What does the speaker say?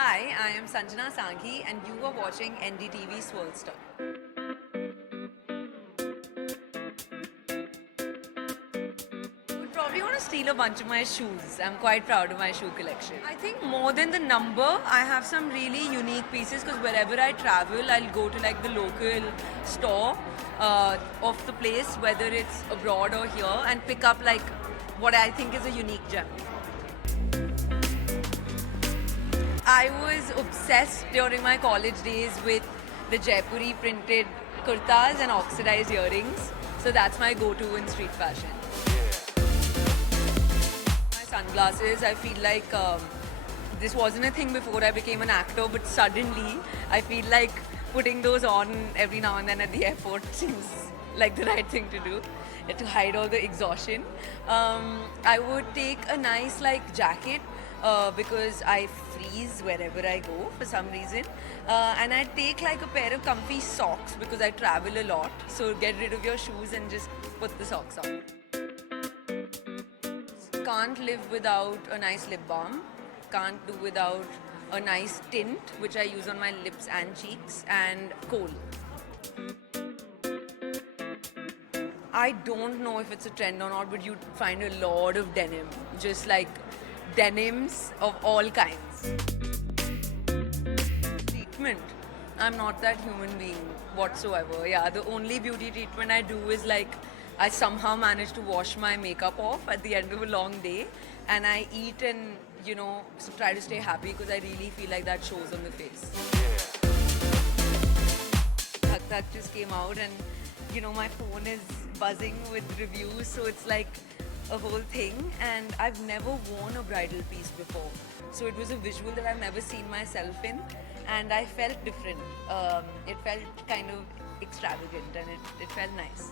Hi, I am Sanjana Sanghi and you are watching NDTV Swirlstar. Would probably want to steal a bunch of my shoes. I'm quite proud of my shoe collection. I think more than the number, I have some really unique pieces because wherever I travel, I'll go to like the local store of the place, whether it's abroad or here, and pick up like what I think is a unique gem. I was obsessed during my college days with the Jaipuri printed kurtas and oxidized earrings. So that's my go-to in street fashion. My sunglasses, I feel like this wasn't a thing before I became an actor, but suddenly I feel like putting those on every now and then at the airport seems like the right thing to do to hide all the exhaustion. I would take a nice like jacket because I freeze wherever I go for some reason. And I'd take like a pair of comfy socks because I travel a lot. So get rid of your shoes and just put the socks on. Can't live without a nice lip balm. Can't do without a nice tint, which I use on my lips and cheeks, and kohl. I don't know if it's a trend or not, but you'd find a lot of denim. Just like denims of all kinds. Treatment. I'm not that human being whatsoever. Yeah, the only beauty treatment I do is like I somehow manage to wash my makeup off at the end of a long day and I eat and so try to stay happy because I really feel like that shows on the face. Thak Thak just came out and my phone is buzzing with reviews, so it's like a whole thing, and I've never worn a bridal piece before, so it was a visual that I've never seen myself in, and I felt different. It felt kind of extravagant and it felt nice.